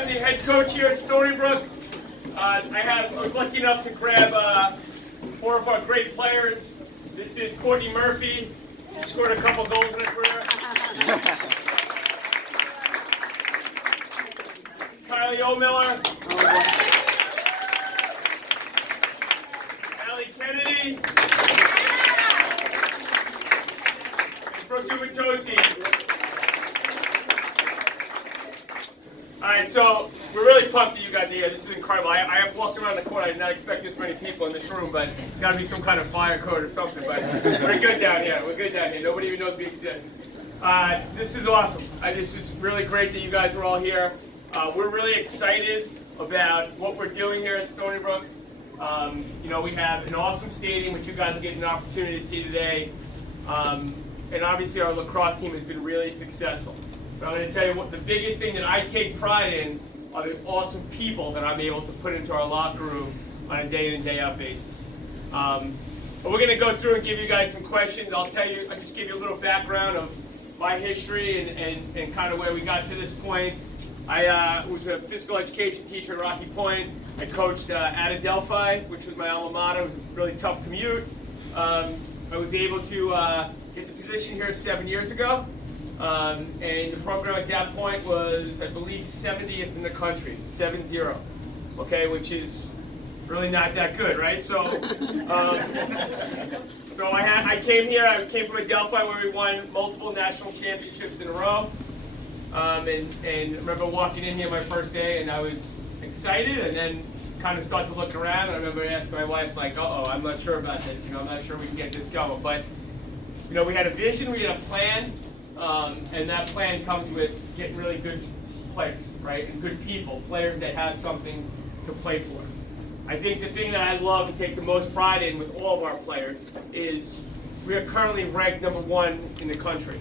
I'm the head coach here at Stony Brook. I was lucky enough to grab 4 of our great players. This is Courtney Murphy. She scored a couple goals in her career. Kylie O'Miller. Allie Kennedy. And Brook Alright, so we're really pumped that you guys are here. This is incredible. I have walked around the court. I did not expect this many people in this room, but it's got to be some kind of fire code or something. But we're good down here. We're good down here. Nobody even knows we exist. This is awesome. This is really great that you guys are all here. We're really excited about what we're doing here at Stony Brook. We have an awesome stadium, which you guys are getting an opportunity to see today. And obviously our lacrosse team has been really successful. But I'm going to tell you what the biggest thing that I take pride in are the awesome people that I'm able to put into our locker room on a day in and day out basis. But we're going to go through and give you guys some questions. I'll just give you a little background of my history and kind of where we got to this point. I was a physical education teacher at Rocky Point. I coached at Adelphi, which was my alma mater. It was a really tough commute. I was able to get the position here 7 years ago. And the program at that point was, I believe, 70th in the country, 7-0, okay, which is really not that good, right? So, I came here. I came from Adelphi, where we won multiple national championships in a row. And I remember walking in here my first day, and I was excited, and then kind of started to look around. And I remember asking my wife, like, "Uh-oh, I'm not sure about this. I'm not sure we can get this going." But we had a vision, we had a plan. And that plan comes with getting really good players, right? And good people, players that have something to play for. I think the thing that I love and take the most pride in with all of our players is we are currently ranked #1 in the country.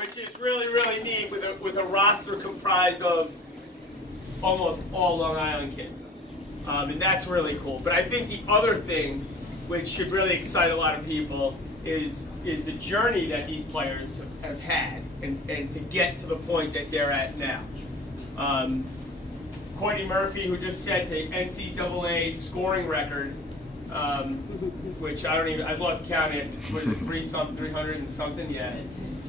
Which is really, really neat with a roster comprised of almost all Long Island kids. And that's really cool. But I think the other thing, which should really excite a lot of people, is the journey that these players have had and to get to the point that they're at now. Courtney Murphy, who just set the NCAA scoring record, which I've lost count at, what is it, 300 and something, yeah.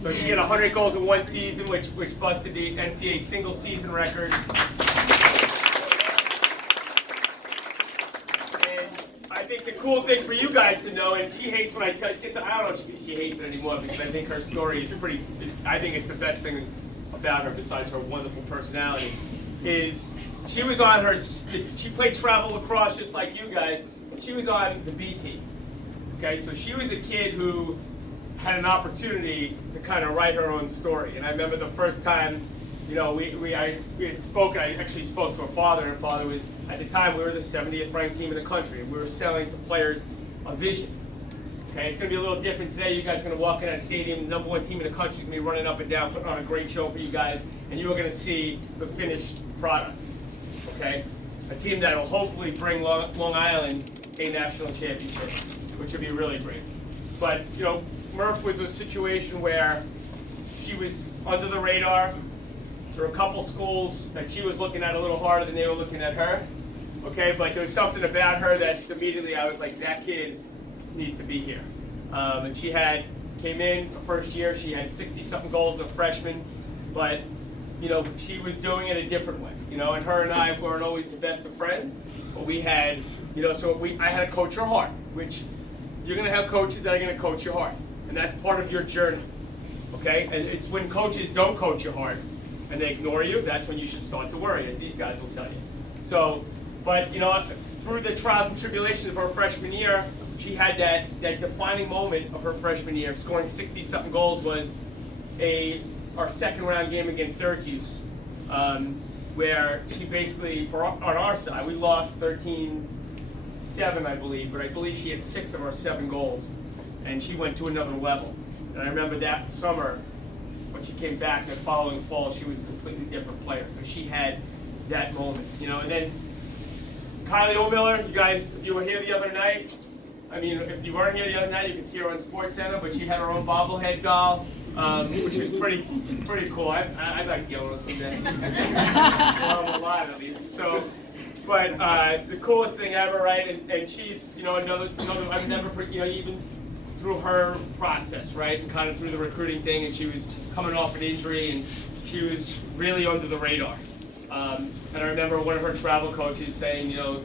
So she had 100 goals in one season, which busted the NCAA single season record. I think the cool thing for you guys to know, and she hates when I tell you, I don't know if she hates it anymore, because I think her story is I think it's the best thing about her, besides her wonderful personality, is she played travel lacrosse just like you guys, but she was on the B team. Okay, so she was a kid who had an opportunity to kind of write her own story. And I remember the first time, I actually spoke to her father, and her father was, at the time, we were the 70th ranked team in the country, and we were selling to players a vision. Okay, it's going to be a little different today. You guys are going to walk in that stadium, the #1 team in the country is going to be running up and down, putting on a great show for you guys, and you are going to see the finished product. Okay, a team that will hopefully bring Long Island a national championship, which would be really great. But Murph was a situation where she was under the radar. There were a couple schools that she was looking at a little harder than they were looking at her. Okay, but there was something about her that immediately I was like, that kid needs to be here. And she came in the first year, she had 60-something goals as a freshman, but she was doing it a different way. And her and I weren't always the best of friends, but we had, I had to coach her hard, which you're going to have coaches that are going to coach you hard, and that's part of your journey. Okay, and it's when coaches don't coach you hard and they ignore you, that's when you should start to worry, as these guys will tell you. So, but through the trials and tribulations of her freshman year, she had that defining moment of her freshman year. Scoring 60-something goals was our second round game against Syracuse, where she basically, on our side, we lost 13-7, I believe, but I believe she had 6 of our 7 goals, and she went to another level. And I remember that summer, when she came back the following fall, she was a completely different player. So she had that moment, And then Kylie O'Miller, you guys, you were here the other night. I mean, if you weren't here the other night, you can see her on Sports Center, but she had her own bobblehead doll, which was pretty cool. I'd like to get one someday. Well, I'm alive at least. So, but the coolest thing ever, right? And she's, you know, another I've never, you know, even through her process, right, and kind of through the recruiting thing, and she was coming off an injury, and she was really under the radar. And I remember one of her travel coaches saying, you know,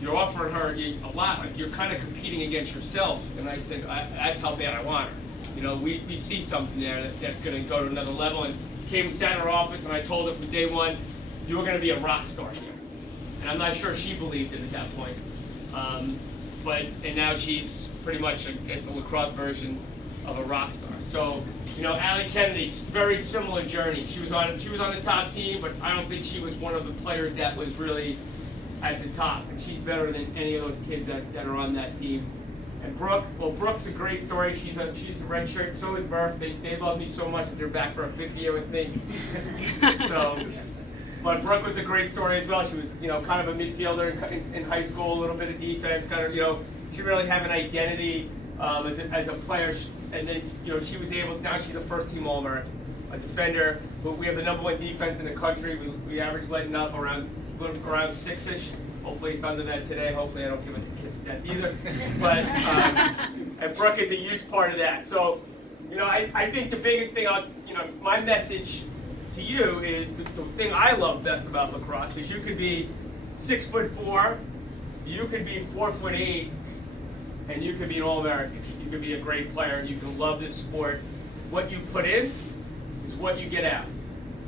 you're offering her a lot, like you're kind of competing against yourself. And I said, that's how bad I want her. You know, we see something there that's going to go to another level. And came and sat in her office, and I told her from day one, you were going to be a rock star here. And I'm not sure she believed it at that point. And now she's pretty much, I guess, the lacrosse version of a rock star. So, you know, Allie Kennedy's very similar journey. She was on the top team, but I don't think she was one of the players that was really at the top. And she's better than any of those kids that are on that team. And Brook, well, Brook's a great story. She's a red shirt. So is Murph. They love me so much that they're back for a fifth year with me. So, but Brook was a great story as well. She was, you know, kind of a midfielder in high school, a little bit of defense, kind of, you know, she really had an identity as a player. And then, you know, she was able, now she's a first team All-American, a defender. But we have the #1 defense in the country. We average letting up around 6-ish. Hopefully it's under that today. Hopefully I don't give us the kiss of death either. But, and Brook is a huge part of that. So, you know, I think the biggest thing, my message to you is the thing I love best about lacrosse is you could be 6'4", you could be 4'8", and you could be an All-American. You could be a great player, and you can love this sport. What you put in is what you get out.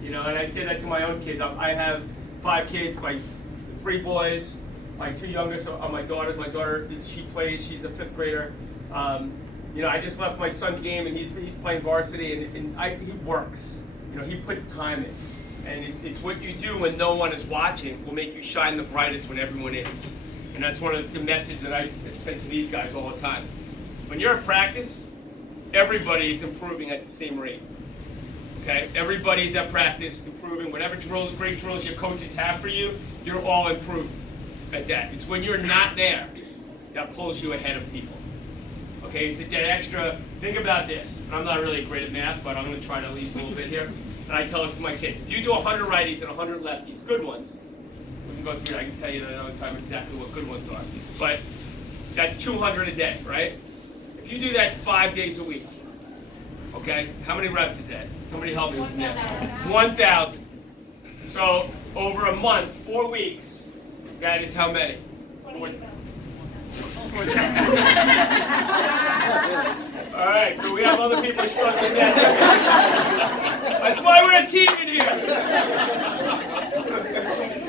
You know, and I say that to my own kids. I have 5 kids, my 3 boys, my 2 youngest are my daughters. My daughter, she plays, she's a 5th grader. You know, I just left my son's game, and he's playing varsity, and he works. You know, he puts time in. And it's what you do when no one is watching will make you shine the brightest when everyone is. And that's one of the messages that I send to these guys all the time. When you're at practice, everybody is improving at the same rate. Okay? Everybody's at practice improving. Whatever great drills your coaches have for you, you're all improving at that. It's when you're not there that pulls you ahead of people. Okay? It's that extra, think about this. And I'm not really great at math, but I'm going to try to at least a little bit here. And I tell this to my kids. If you do 100 righties and 100 lefties, good ones, we can go through it. I can tell you another time exactly what good ones are. But that's 200 a day, right? If you do that 5 days a week, okay, how many reps is that? Somebody help me with that. 1,000. So over a month, 4 weeks, that is how many? 20,000. All right, so we have other people struggling that. That's why we're a team in here.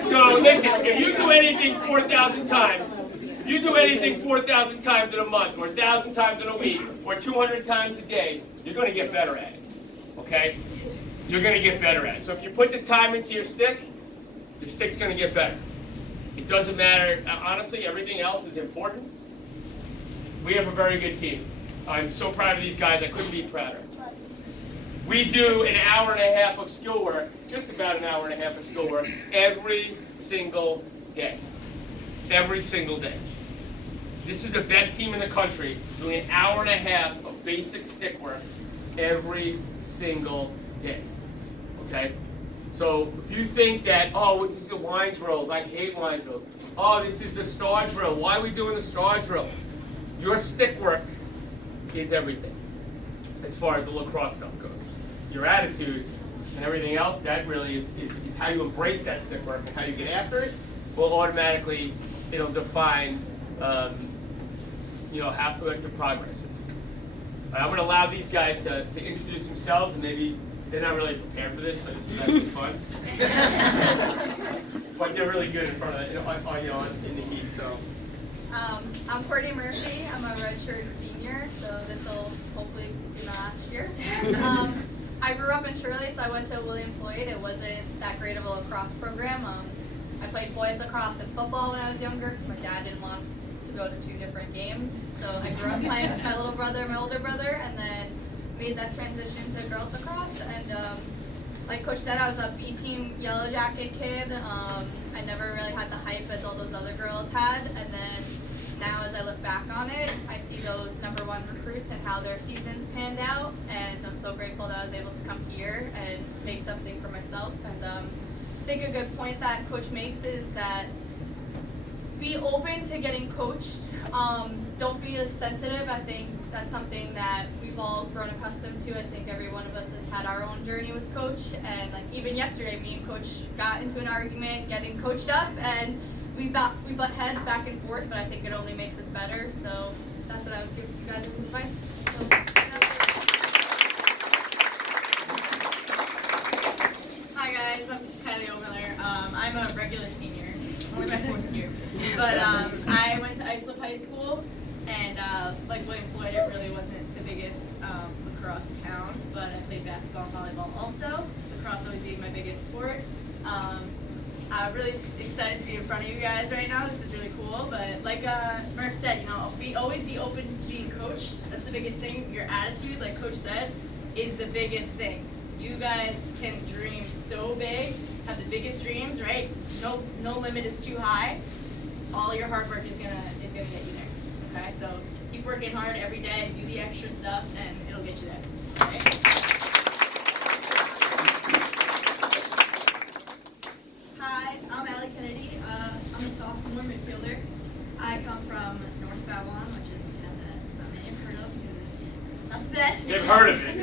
So listen, if you do anything 4,000 times, if you do anything 4,000 times in a month, or 1,000 times in a week, or 200 times a day, you're going to get better at it. Okay? You're going to get better at it. So if you put the time into your stick's going to get better. It doesn't matter. Honestly, everything else is important. We have a very good team. I'm so proud of these guys. I couldn't be prouder. We do an hour and a half of skill work, just about an hour and a half of skill work, every single day. Every single day. This is the best team in the country doing an hour and a half of basic stick work every single day. Okay? So if you think that, oh, this is the line drills, I hate line drills. Oh, this is the star drill. Why are we doing the star drill? Your stick work is everything as far as the lacrosse stuff goes. Your attitude and everything else, that really is how you embrace that stick work and how you get after it, will automatically, it'll define, how your progress is. I'm going to allow these guys to introduce themselves, and maybe they're not really prepared for this, so this is actually fun. But they're really good in front of in the heat. So. I'm Courtney Murphy. I'm a redshirt senior, so this will hopefully be my last year. I grew up in Shirley, so I went to William Floyd. It wasn't that great of a lacrosse program. I played boys lacrosse and football when I was younger because my dad didn't want to go to 2 different games. So I grew up playing with my little brother and my older brother, and then made that transition to girls lacrosse. And like Coach said, I was a B-team Yellow Jacket kid. I never really had the hype as all those other girls had. And then now as I look back on it, I see those #1 recruits and how their seasons panned out, and I'm so grateful that I was able to come here and make something for myself. And I think a good point that Coach makes is that be open to getting coached. Don't be sensitive. I think that's something that we've all grown accustomed to. I think every one of us has had our own journey with Coach, and like even yesterday, me and Coach got into an argument getting coached up, and we butt heads back and forth, but I think it only makes us better. So that's what I would give you guys as advice. So, Hi guys, I'm Kylie O'Miller. I'm a regular senior, only my 4th year. But I went to Islip High School, and like William Floyd, it really wasn't the biggest lacrosse town, but I played basketball and volleyball also. Lacrosse always being my biggest sport. I'm really excited to be in front of you guys right now. This is really cool. But like Murph said, always be open to being coached. That's the biggest thing. Your attitude, like Coach said, is the biggest thing. You guys can dream so big, have the biggest dreams, right? No limit is too high. All your hard work is gonna get you there. Okay, so keep working hard every day, do the extra stuff, and it'll get you there. Okay? Hi, I'm Allie Kennedy. I'm a sophomore midfielder. I come from North Babylon, which is a town that many have heard of because it's not the best. They've heard of it.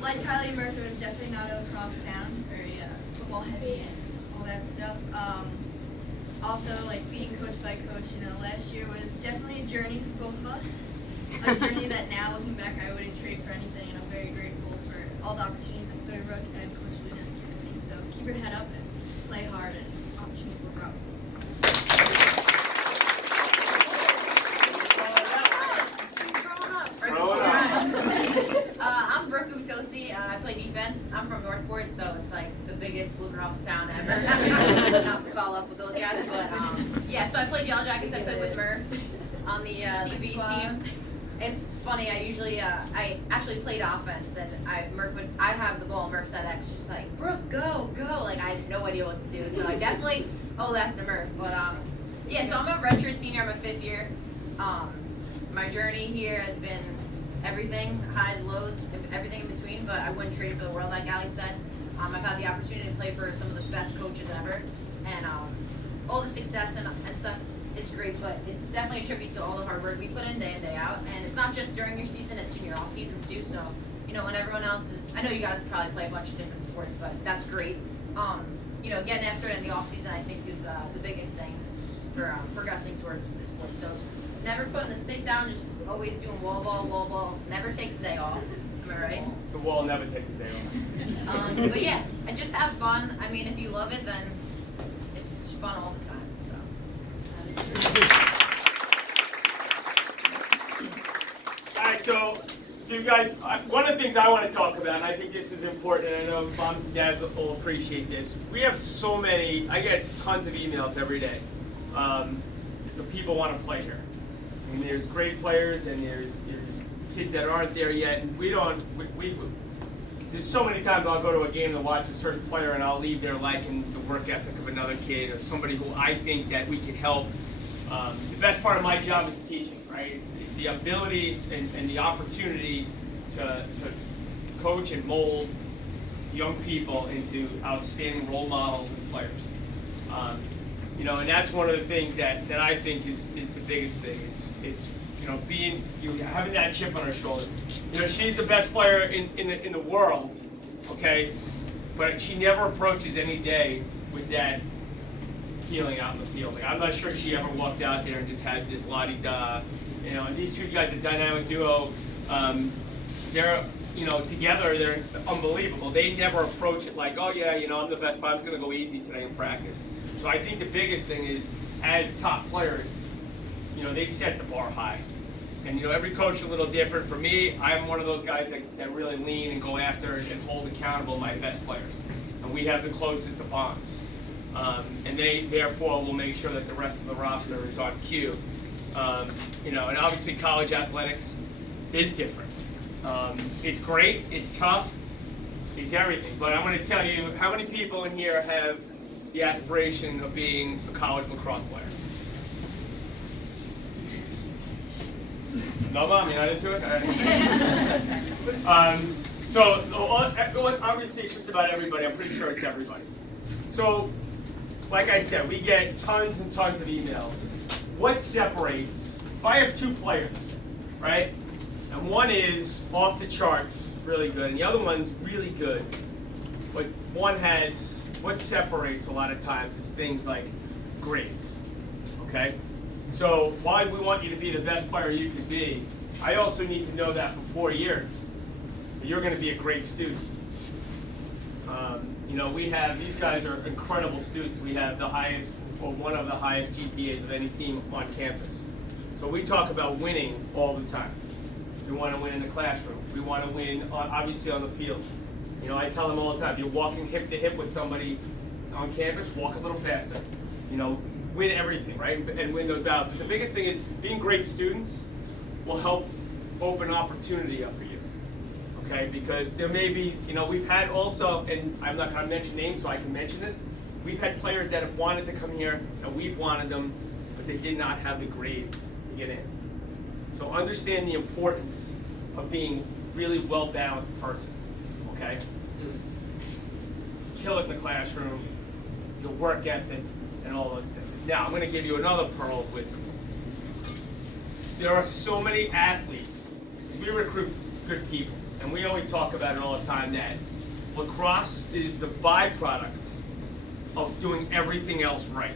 Like Kylie Murphy, it's definitely not a lacrosse town, very football heavy and all that stuff. Also, like being coached by Coach, last year was definitely a journey for both of us. A journey that now, looking back, I wouldn't trade for anything, and I'm very grateful for all the opportunities that Stony Brook and Coach Blue has given me. So keep your head up and play hard, and opportunities will grow. I'm Brook. I play defense. I'm from Northport, so it's like the biggest lacrosse town ever. Not to follow up with those guys, but yeah. So I played Yellow Jackets. I played with Murph on the B team. It's funny. I actually played offense, and I'd have the ball. Murph said X, just like Brook, go. Like I had no idea what to do. So I definitely owe that to Murph. But yeah. So I'm a redshirt senior. I'm a 5th year. My journey here has been everything, highs, lows, everything in between, but I wouldn't trade it for the world, like Ali said. I've had the opportunity to play for some of the best coaches ever, and all the success and stuff is great, but it's definitely a tribute to all the hard work we put in day out, and it's not just during your season, it's in your off season too, so, when everyone else is, I know you guys probably play a bunch of different sports, but that's great. Getting after it in the off season, I think is the biggest thing for progressing towards the sport, so never putting the stick down, just always doing wall ball, never takes a day off. Am I right? The wall never takes a day off. But yeah, I just have fun. I mean, if you love it, then it's just fun all the time. So. All right, so you guys, one of the things I want to talk about, and I think this is important, and I know moms and dads will appreciate this. We have so many. I get tons of emails every day. The people want to play here. I mean, there's great players, and there's kids that aren't there yet, and there's so many times I'll go to a game to watch a certain player, and I'll leave there liking the work ethic of another kid or somebody who I think that we could help. The best part of my job is teaching, right? It's the ability and the opportunity to coach and mold young people into outstanding role models and players. And that's one of the things that I think is the biggest thing. It's having that chip on her shoulder. She's the best player in the world, okay? But she never approaches any day with that feeling out in the field. Like, I'm not sure she ever walks out there and just has this la-di-da. And these two guys, the dynamic duo, they're together, they're unbelievable. They never approach it like, oh yeah, I'm the best player, I'm gonna go easy today in practice. So I think the biggest thing is, as top players, they set the bar high. And every coach is a little different. For me, I'm one of those guys that really lean and go after and hold accountable my best players. And we have the closest of bonds. And they, therefore, will make sure that the rest of the roster is on cue. And obviously college athletics is different. It's great, it's tough, it's everything. But I'm going to tell you, how many people in here have the aspiration of being a college lacrosse player? No, Mom, you're not into it? All right. So, obviously, it's just about everybody. I'm pretty sure it's everybody. So, like I said, we get tons and tons of emails. What separates, if I have two players, right, and one is off the charts, really good, and the other one's really good, but one has, what separates a lot of times is things like grades, okay? So while we want you to be the best player you can be, I also need to know that for 4 years, that you're going to be a great student. You know, we have, these guys are incredible students. We have the highest, or one of the highest GPAs of any team on campus. So we talk about winning all the time. We want to win in the classroom. We want to win, obviously, on the field. You know, I tell them all the time, you're walking hip to hip with somebody on campus, walk a little faster. You know, win everything, right? And win those battles. But the biggest thing is being great students will help open opportunity up for you. Okay, because there may be, you know, we've had also, and I'm not going to mention names so I can mention this, we've had players that have wanted to come here and we've wanted them, but they did not have the grades to get in. So understand the importance of being really well-balanced person, okay? Kill it in the classroom, your work ethic, and all those things. Now, I'm going to give you another pearl of wisdom. There are so many athletes. We recruit good people. And we always talk about it all the time that lacrosse is the byproduct of doing everything else right.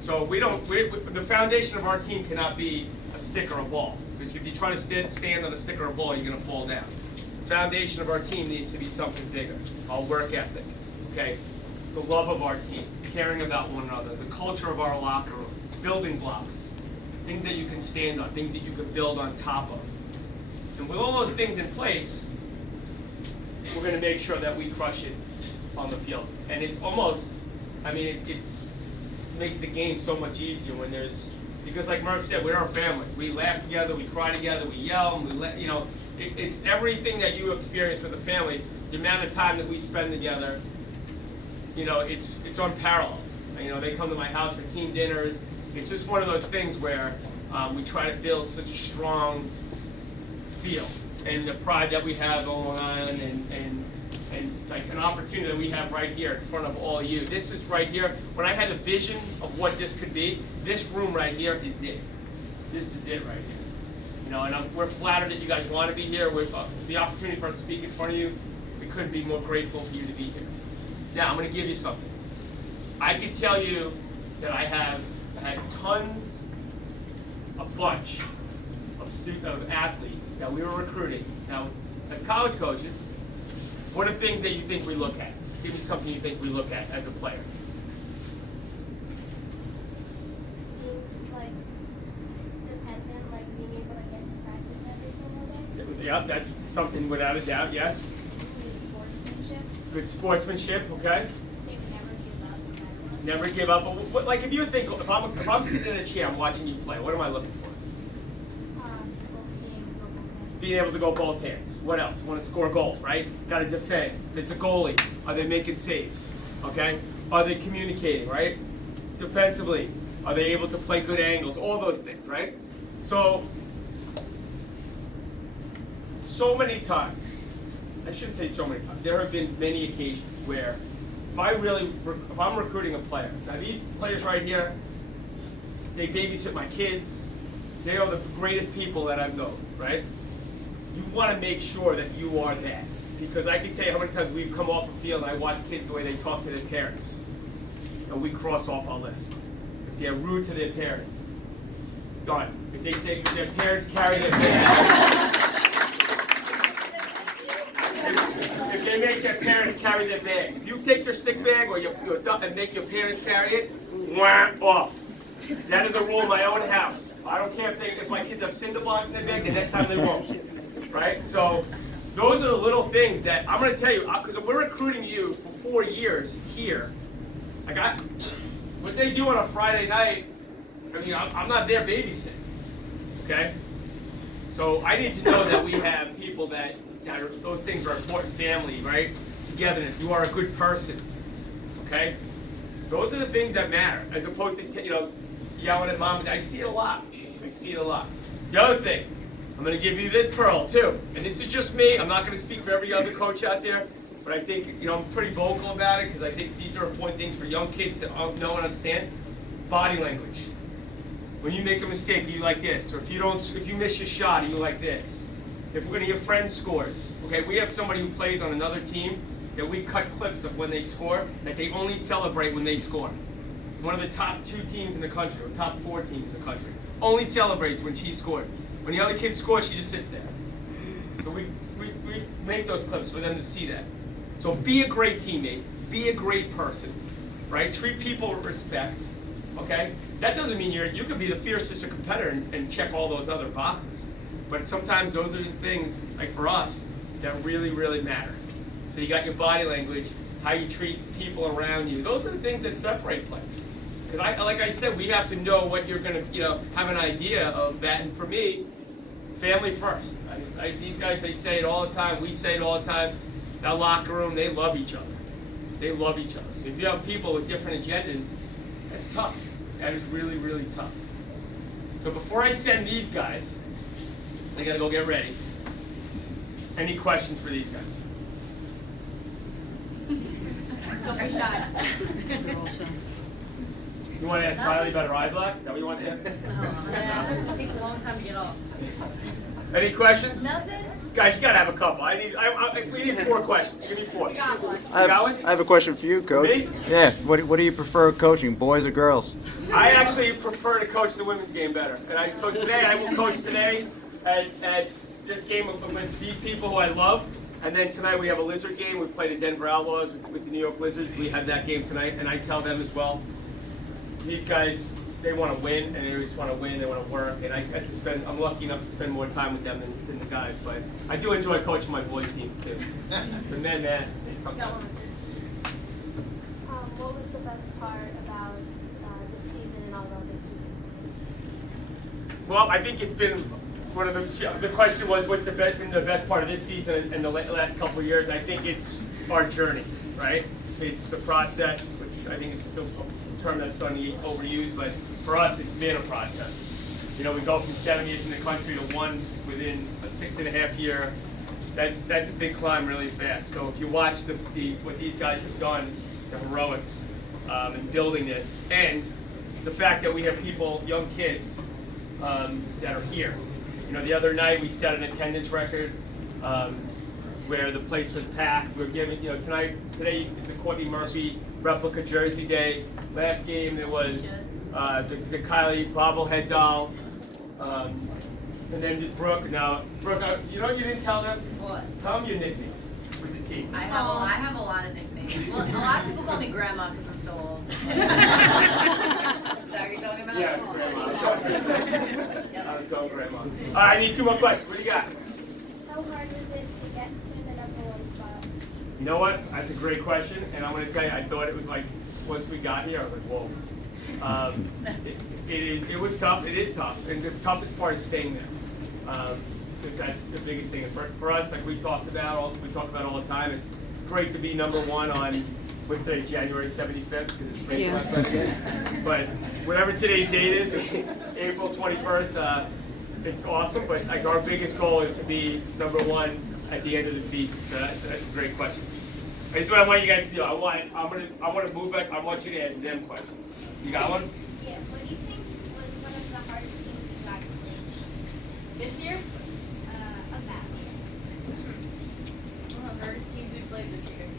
So the foundation of our team cannot be a stick or a ball. Because if you try to stand on a stick or a ball, you're going to fall down. The foundation of our team needs to be something bigger. Our work ethic, okay? The love of our team, caring about one another, the culture of our locker room, building blocks, things that you can stand on, things that you can build on top of. And with all those things in place, we're going to make sure that we crush it on the field. And it's almost, I mean, it makes the game so much easier when there's, because like Murph said, we're our family. We laugh together, we cry together, we yell, and you know, it's everything that you experience with a family. The amount of time that we spend together, you know, it's unparalleled. You know, they come to my house for team dinners. It's just one of those things where we try to build such a strong feel, and the pride that we have on Long Island, and like an opportunity that we have right here in front of all you. This is right here. When I had a vision of what this could be, this room right here is it. This is it right here. You know, and we're flattered that you guys want to be here. With the opportunity for us to speak in front of you, we couldn't be more grateful for you to be here. Now, I'm going to give you something. I can tell you that I had tons, a bunch of athletes that we were recruiting. Now, as college coaches, what are things that you think we look at? Give me something you think we look at as a player. Like dependent, like being able to get to practice every single day. Yeah, that's something without a doubt, yes. Good sportsmanship. Good sportsmanship, okay. They never give up no matter what. Never give up. But what, like if you think, if I'm sitting in a chair, I'm watching you play, what am I looking for? Being able to go both hands. What else? Want to score goals, right? Got to defend. It's a goalie. Are they making saves? Okay? Are they communicating, right? Defensively, are they able to play good angles? All those things, right? So many times, I shouldn't say so many times, there have been many occasions where if I'm recruiting a player, now these players right here, they babysit my kids. They are the greatest people that I've known, right? You want to make sure that you are that. Because I can tell you how many times we've come off the field and I watch kids the way they talk to their parents. And we cross off our list. If they're rude to their parents, done. If they say their parents carry their bag. If they make their parents carry their bag. If you take your stick bag or your and make your parents carry it, off. That is a rule in my own house. I don't care if my kids have cinder blocks in their bag, the next time they won't. Right? So those are the little things that I'm going to tell you, because if we're recruiting you for 4 years here, what they do on a Friday night, I mean, I'm not there babysitting. Okay? So I need to know that we have people that those things are important. Family, right? Togetherness. You are a good person. Okay? Those are the things that matter, as opposed to yelling at mom and dad. I see it a lot. The other thing, I'm going to give you this pearl too, and this is just me. I'm not going to speak for every other coach out there, but I think I'm pretty vocal about it because I think these are important things for young kids to know and understand. Body language. When you make a mistake, are you like this? Or if you miss your shot, are you like this? If we're going to get friends scores, okay, we have somebody who plays on another team that we cut clips of when they score, that they only celebrate when they score. One of the top 2 teams in the country, or top 4 teams in the country, only celebrates when she scored. When the other kid scores, she just sits there. So we make those clips for them to see that. So be a great teammate, be a great person, right? Treat people with respect, okay? That doesn't mean you could be the fiercest competitor and check all those other boxes. But sometimes those are the things, like for us, that really, really matter. So you got your body language, how you treat people around you. Those are the things that separate players. Because like I said, we have to know what you're going to, have an idea of that. And for me, family first. These guys, they say it all the time. We say it all the time. That locker room, they love each other. They love each other. So if you have people with different agendas, that's tough. That is really, really tough. So before I send these guys, I got to go get ready. Any questions for these guys? Don't be shy. You want to ask Riley about her eye black? Is that what you want to ask? Yeah, it takes a long time to get off. Any questions? Nothing? Guys, you gotta have a couple. We need 4 questions. Give me 4. We got one. You got one? I have a question for you, Coach. Me? Yeah. What do you prefer coaching, boys or girls? I actually prefer to coach the women's game better. So today I will coach today at this game with these people who I love. And then tonight we have a Lizard game. We play the Denver Outlaws with the New York Lizards. We have that game tonight, and I tell them as well. These guys, they want to win, and they just want to win. They want to work, and I'm lucky enough to spend more time with them than the guys. But I do enjoy coaching my boys' teams too. The men, it's something. What was the best part about this season and all the other seasons? Well, I think it's been one of the question was what's been the best part of this season and the last couple of years. I think it's our journey, right? It's the process, which I think is still a term that's starting to get overused, but for us, it's been a process. We go from 70th in the country to 1 within a 6.5 year. That's a big climb really fast. So if you watch what these guys have done, the heroics in building this, and the fact that we have people, young kids, that are here. The other night we set an attendance record where the place was packed. We're giving, today it's a Courtney Murphy replica jersey day. Last game there was the Kylie bobblehead doll, and then Brook. Now, Brook, you didn't tell them? What? Tell them your nickname with the team. I have a lot of nicknames. Well, a lot of people call me Grandma because I'm so old. Is that what you're talking about? Yeah, Grandma. Yep. I was going Grandma. All right, I need 2 more questions. What do you got? How hard was it to get to the #1 spot? You know what? That's a great question, and I'm going to tell you, I thought it was like, once we got here, I was like, whoa. It was tough. It is tough, and the toughest part is staying there. That's the biggest thing. And for us, like we talk about all the time. It's great to be #1 on, what's today, January 75th, because it's great for us. But whatever today's date is, April 21st, it's awesome. But like our biggest goal is to be #1 at the end of the season. So that's a great question. That's what I want you guys to do. I want to move back. I want you to ask them questions. You got one? Yeah. What do you think was one of the hardest teams you got to play against? This year? Of that year. One of the hardest teams we played this year.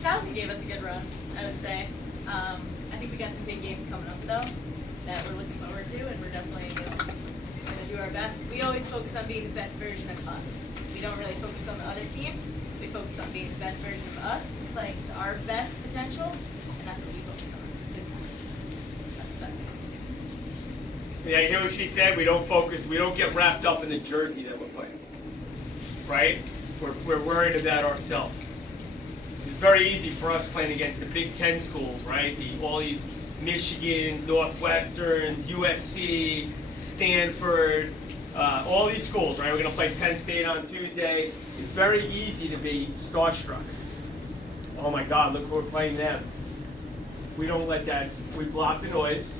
Towson gave us a good run, I would say. I think we got some big games coming up though that we're looking forward to, and we're definitely going to do our best. We always focus on being the best version of us. We don't really focus on the other team. We focus on being the best version of us, playing to our best potential, and that's what we focus on. Because that's the best thing. Yeah, you hear what she said? We don't get wrapped up in the jersey that we're playing. Right? We're worried about ourselves. It's very easy for us playing against the Big Ten schools, right? All these Michigan, Northwestern, USC, Stanford, all these schools, right? We're going to play Penn State on Tuesday. It's very easy to be starstruck. Oh my God, look who we're playing them. we don't let that, we block the noise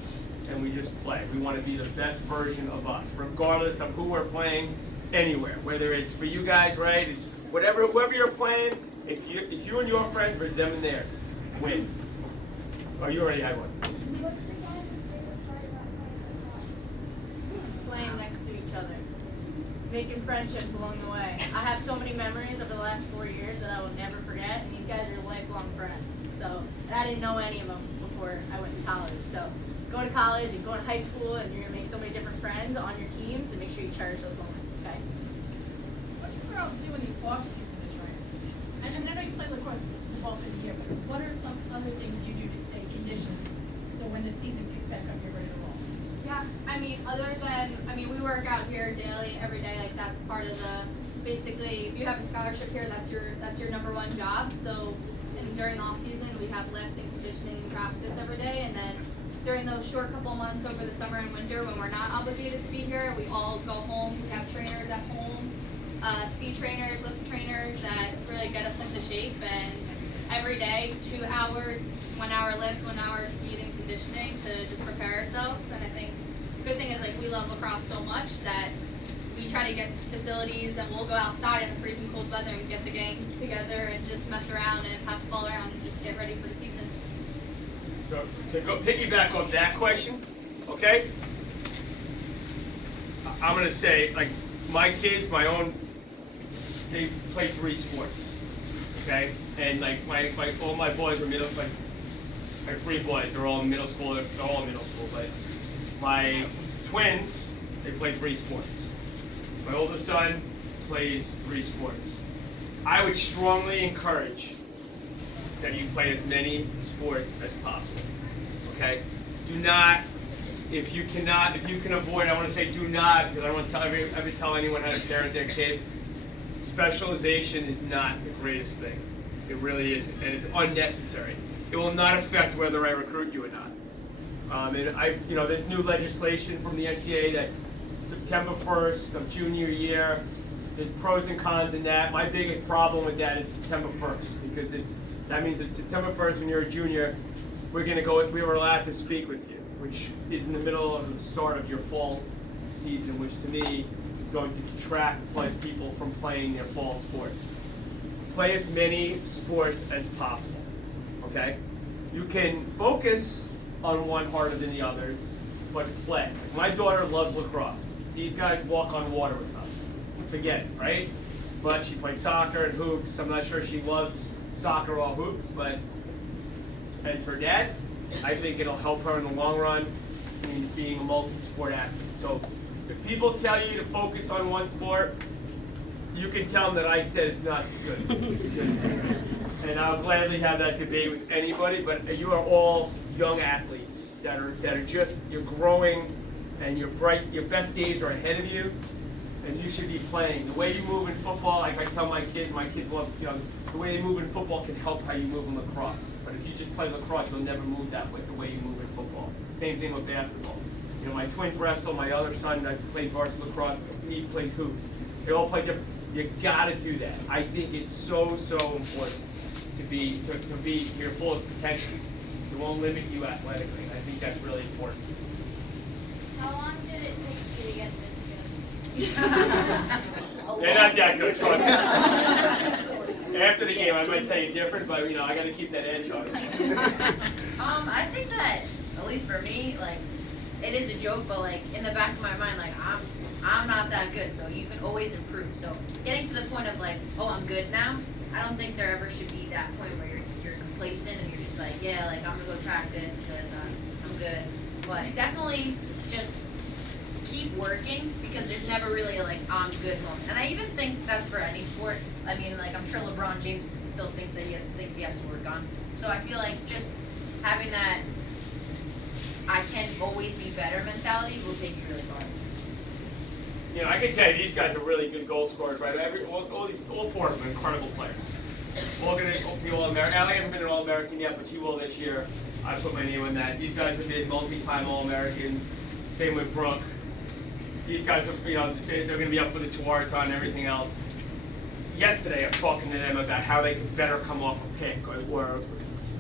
and we just play. We want to be the best version of us, regardless of who we're playing anywhere. Whether it's for you guys, right? It's whoever you're playing, it's you and your friends versus them and theirs. Win. Oh, you already had one. What's your guys' favorite part about playing lacrosse? Playing next to each other, making friendships along the way. I have so many memories over the last 4 years that I will never forget, and these guys are lifelong friends. So, and I didn't know any of them before I went to college. So, going to college and going to high school, and you're gonna make so many different friends on your teams, and make sure you cherish those moments. Okay. What do you girls do in the off season to train? And I know you play lacrosse football for the year, but what are some other things you do to stay conditioned so when the season kicks back up, you're ready to roll? Yeah, we work out here daily, every day. Like that's part of the. Basically, if you have a scholarship here, that's your number one job. So, and during the off season, we have lift and conditioning and practice every day, and then during those short couple months over the summer and winter when we're not obligated to be here, we all go home. We have trainers at home, speed trainers, lift trainers that really get us into shape. And every day, 2 hours, 1 hour lift, 1 hour speed and conditioning to just prepare ourselves. And I think the good thing is like we love lacrosse so much that we try to get facilities and we'll go outside in the freezing cold weather and get the gang together and just mess around and pass the ball around and just get ready for the season. So to go piggyback off that question, okay? I'm gonna say, like, my kids, my own, they play 3 sports, okay? And like all my boys are middle, like 3 boys, they're all in middle school, they're all in middle school, but my twins, they play 3 sports. My older son plays 3 sports. I would strongly encourage that you play as many sports as possible, okay? Do not, if you can avoid, I want to say do not, because I don't want to ever tell anyone how to parent their kid. Specialization is not the greatest thing. It really isn't, and it's unnecessary. It will not affect whether I recruit you or not. There's new legislation from the NCAA that September 1st of junior year, there's pros and cons in that. My biggest problem with that is September 1st, because that means that September 1st when you're a junior, we were allowed to speak with you, which is in the middle of the start of your fall season, which to me is going to detract people from playing their fall sports. Play as many sports as possible, okay? You can focus on one harder than the others, but play. My daughter loves lacrosse. These guys walk on water with her. Forget it, right? But she plays soccer and hoops. I'm not sure she loves soccer or hoops, but as her dad, I think it'll help her in the long run in being a multi-sport athlete. So if people tell you to focus on one sport, you can tell them that I said it's not good. And I'll gladly have that debate with anybody, but you are all young athletes that are just, you're growing and you're bright, your best days are ahead of you, and you should be playing. The way you move in football, like I tell my kids love, the way they move in football can help how you move in lacrosse. But if you just play lacrosse, you'll never move that way, the way you move in football. Same thing with basketball. My twins wrestle, my other son that plays varsity lacrosse, he plays hoops. They all play different. You gotta do that. I think it's so important to be your fullest potential. It won't limit you athletically. I think that's really important. How long did it take you to get this good? They're not that good, trust me. After the game, I might say it different, but I got to keep that edge on it. I think that, at least for me, like, it is a joke, but like in the back of my mind, like I'm not that good, so you can always improve. So getting to the point of like, oh, I'm good now. I don't think there ever should be that point where you're complacent and you're just like, yeah, like I'm gonna go practice because I'm good. But definitely just keep working, because there's never really a like I'm good moment. And I even think that's for any sport. I mean, like I'm sure LeBron James still thinks that he has to work on. So I feel like just having that I can always be better mentality will take you really far. I can tell you these guys are really good goal scorers, right? All 4 of them are incredible players. All going to be All-American. Allie hasn't been an All-American yet, but she will this year. I put my name on that. These guys have been multi-time All-Americans. Same with Brook. These guys are, they're going to be up for the Tewaaraton and everything else. Yesterday, I'm talking to them about how they could better come off a pick or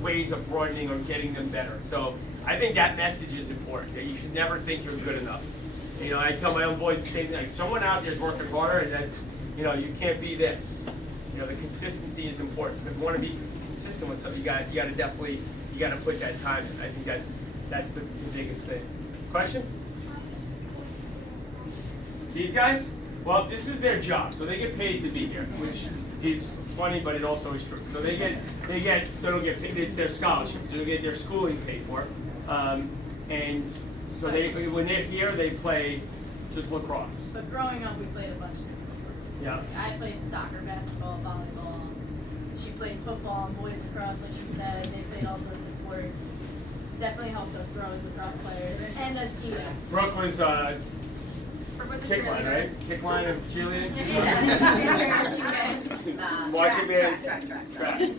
ways of broadening or getting them better. So I think that message is important, that you should never think you're good enough. You know, I tell my own boys the same thing, like, someone out there is working harder, and that's, you know, you can't be this. You know, the consistency is important. So if you want to be consistent with something, you got to definitely, you got to put that time in. I think that's the biggest thing. Question? These guys? Well, this is their job, so they get paid to be here, which is funny, but it also is true. So they don't get paid, it's their scholarship, so they get their schooling paid for. And so when they're here, they play just lacrosse. But growing up, we played a bunch of different sports. Yeah. I played soccer, basketball, volleyball. She played football, boys lacrosse, like you said. They played all sorts of sports. Definitely helped us grow as lacrosse players and as teammates. Brooke was Brooke was a kick line, cheerleader. right? Kick line of cheerleading? Track. Track. Is it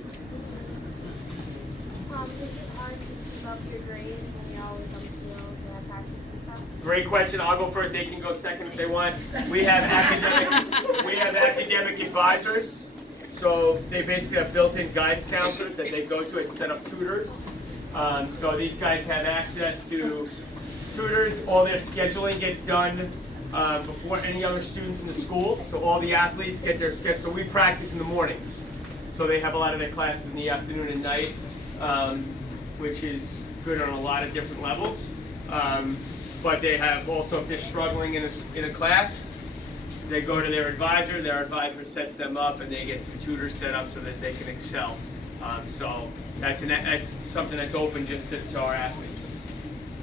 hard to keep up your grades when you're always on the field and at practice and stuff? Great question. I'll go first. They can go second if they want. We have academic advisors. So they basically have built-in guidance counselors that they go to instead of tutors. So these guys have access to tutors. All their scheduling gets done before any other students in the school. So all the athletes get their schedule. So we practice in the mornings. So they have a lot of their classes in the afternoon and night, which is good on a lot of different levels. But they have also, if they're struggling in a class, they go to their advisor sets them up, and they get some tutors set up so that they can excel. So that's something that's open just to our athletes.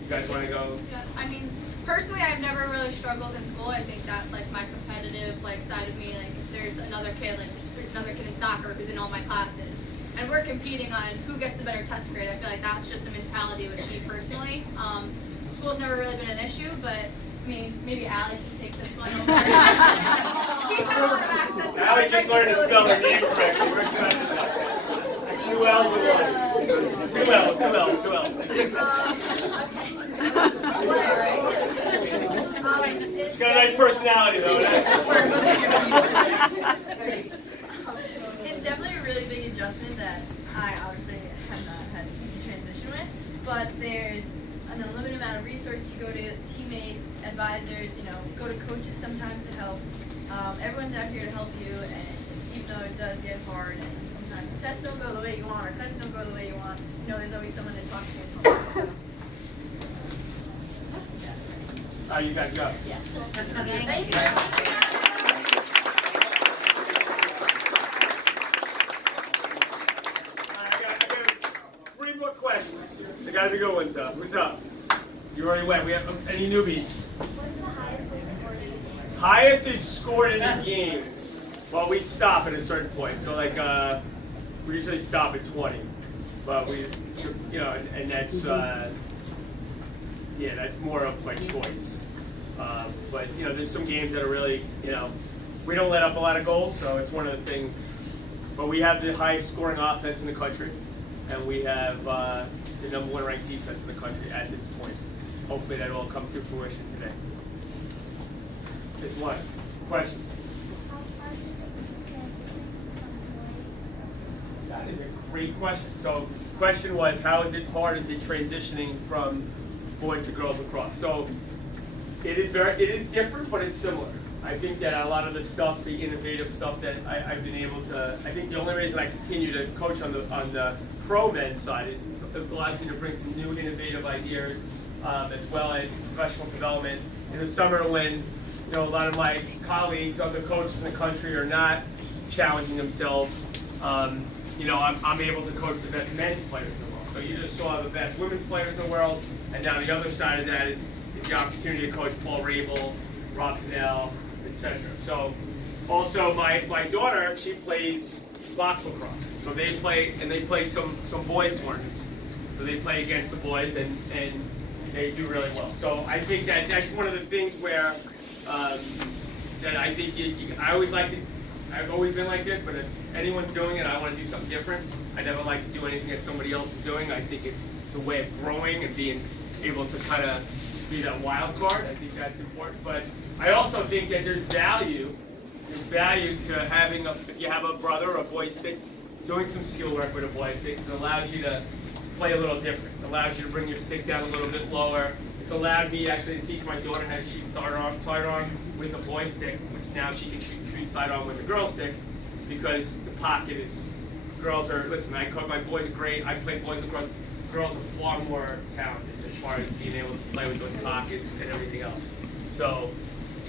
You guys want to go? Yeah, I mean, personally, I've never really struggled in school. I think that's like my competitive side of me. Like, if there's another kid, there's another kid in soccer who's in all my classes, and we're competing on who gets the better test grade. I feel like that's just a mentality with me personally. School's never really been an issue, but I mean, maybe Allie can take this one over. She's got a lot of access to Allie our just learned to spell her name correctly. We're excited about that. 2 L's and 1. 2 L's. She's got a nice personality, though. It's definitely a really big adjustment that I obviously have not had an easy transition with, but there's an unlimited amount of resources. You go to teammates, advisors, go to coaches sometimes to help. Everyone's out here to help you, and even though it does get hard and sometimes tests don't go the way you want or tests don't go the way you want, there's always someone to talk to and help you. So. You guys go. Yes. Thank you. I got 3 more questions. They gotta be good ones, though. Who's up? You already went. We have any newbies? What's the highest you've scored in a game? Highest we've scored in a game. Well, we stop at a certain point. So we usually stop at 20. But and that's that's more of my choice. But there's some games that are really, we don't let up a lot of goals, so it's one of the things. But we have the highest scoring offense in the country, and we have the #1 ranked defense in the country at this point. Hopefully that will come to fruition today. It's what? Question? How hard is it transitioning from boys to girls? That is a great question. So the question was, how hard is it transitioning from boys to girls lacrosse? So it is different, but it's similar. I think that a lot of the stuff, the innovative stuff that I've been able to, I think the only reason I continue to coach on the pro men's side is it allows me to bring some new innovative ideas, as well as professional development. In the summer when a lot of my colleagues, other coaches in the country are not challenging themselves, I'm able to coach the best men's players in the world. So you just saw the best women's players in the world, and down the other side of that is the opportunity to coach Paul Rabel, Rob Cannell, etc. So also my daughter, she plays box lacrosse. So they play some boys tournaments. So they play against the boys and they do really well. So I think that's one of the things where that I think I always like to. I've always been like this, but if anyone's doing it, I want to do something different. I never like to do anything that somebody else is doing. I think it's the way of growing and being able to kind of be that wild card. I think that's important. But I also think that there's value to having if you have a brother or a boy stick doing some skill work with a boy stick. It allows you to play a little different. It allows you to bring your stick down a little bit lower. It's allowed me actually to teach my daughter how to shoot sidearm with a boy stick, which now she can shoot sidearm with a girl stick, because the pocket is, girls are, listen, my boys are great. I play boys and girls. Girls are far more talented as far as being able to play with those pockets and everything else. So,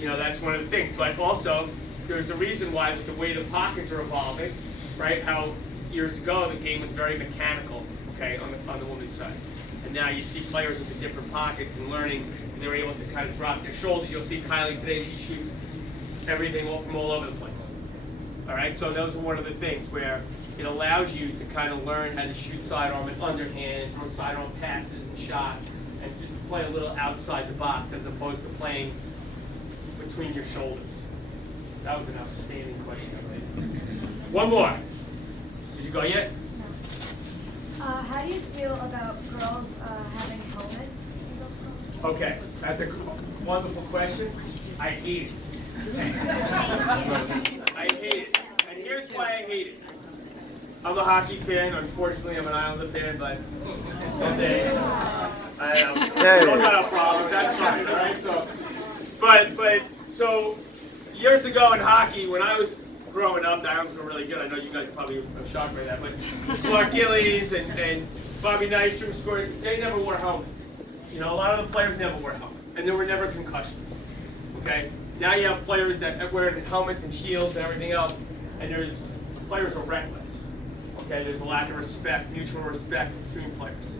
that's one of the things. But also, there's a reason why with the way the pockets are evolving, right? How years ago the game was very mechanical, okay, on the women's side. And now you see players with the different pockets and learning, and they're able to kind of drop their shoulders. You'll see Kylie today, she shoots everything from all over the place. All right, so those are one of the things where it allows you to kind of learn how to shoot sidearm and underhand, throw sidearm passes and shots, and just play a little outside the box as opposed to playing between your shoulders. That was an outstanding question. One more. Did you go yet? How do you feel about girls having helmets in those clothes? Okay, that's a wonderful question. I hate it. I hate it. And here's why I hate it. I'm a hockey fan. Unfortunately, I'm an Islander fan, but someday we don't got problems. That's fine. All right. So years ago in hockey, when I was growing up, the Islanders were really good. I know you guys probably are shocked by that, but Clark Gillies and Bobby Nystrom scored. They never wore helmets. A lot of the players never wore helmets, and there were never concussions. Okay. Now you have players that wear helmets and shields and everything else, and players are reckless. Okay, there's a lack of respect, mutual respect between players.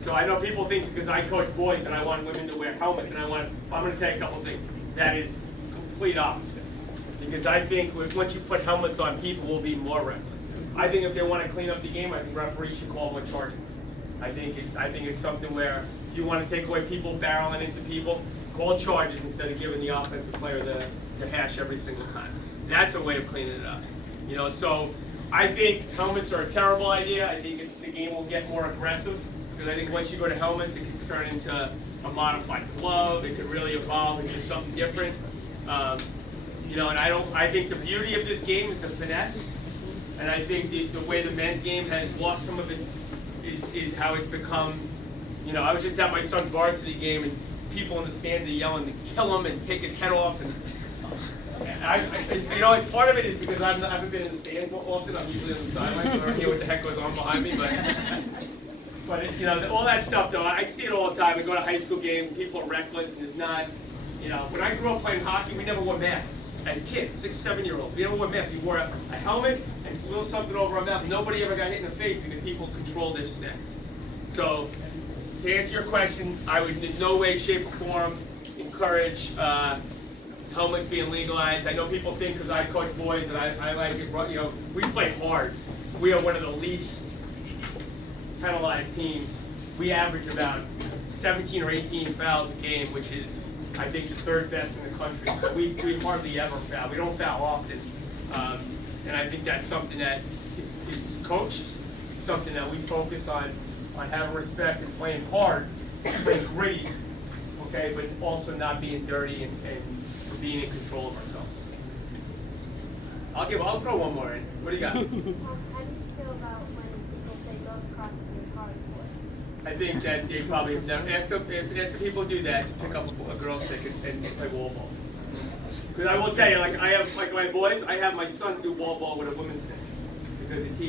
So I know people think because I coach boys and I want women to wear helmets, and I'm going to tell you a couple things. That is complete opposite. Because I think once you put helmets on, people will be more reckless. I think if they want to clean up the game, I think referees should call more charges. I think it's something where if you want to take away people barreling into people, call charges instead of giving the offensive player the hash every single time. That's a way of cleaning it up. So I think helmets are a terrible idea. I think the game will get more aggressive, because I think once you go to helmets, it can turn into a modified glove. It could really evolve into something different. And I think the beauty of this game is the finesse, and I think the way the men's game has lost some of it is how it's become. I was just at my son's varsity game, and people in the stands are yelling to kill him and take his head off, and part of it is because I haven't been in the stands often. I'm usually on the sidelines, so I don't hear what the heck goes on behind me. But all that stuff, though, I see it all the time. I go to high school games, people are reckless, and it's not. When I grew up playing hockey, we never wore masks as kids, 6, 7-year-olds. We never wore masks. We wore a helmet and a little something over our mouth. Nobody ever got hit in the face because people controlled their sticks. So, to answer your question, I would in no way, shape, or form encourage helmets being legalized. I know people think because I coach boys that I like it. We play hard. We are one of the least penalized teams. We average about 17 or 18 fouls a game, which is, I think, the third best in the country. So we hardly ever foul. We don't foul often. And I think that's something that is coached, something that we focus on having respect and playing hard, playing great, okay, but also not being dirty and being in control of ourselves. I'll throw one more in. What do you got? How do you feel about when people say girls crosses is hard sports? I think that they probably ask the people who do that to pick up a girl's stick and play wall ball. Because I will tell you, I have my boys. I have my son do wall ball with a women's stick because it teaches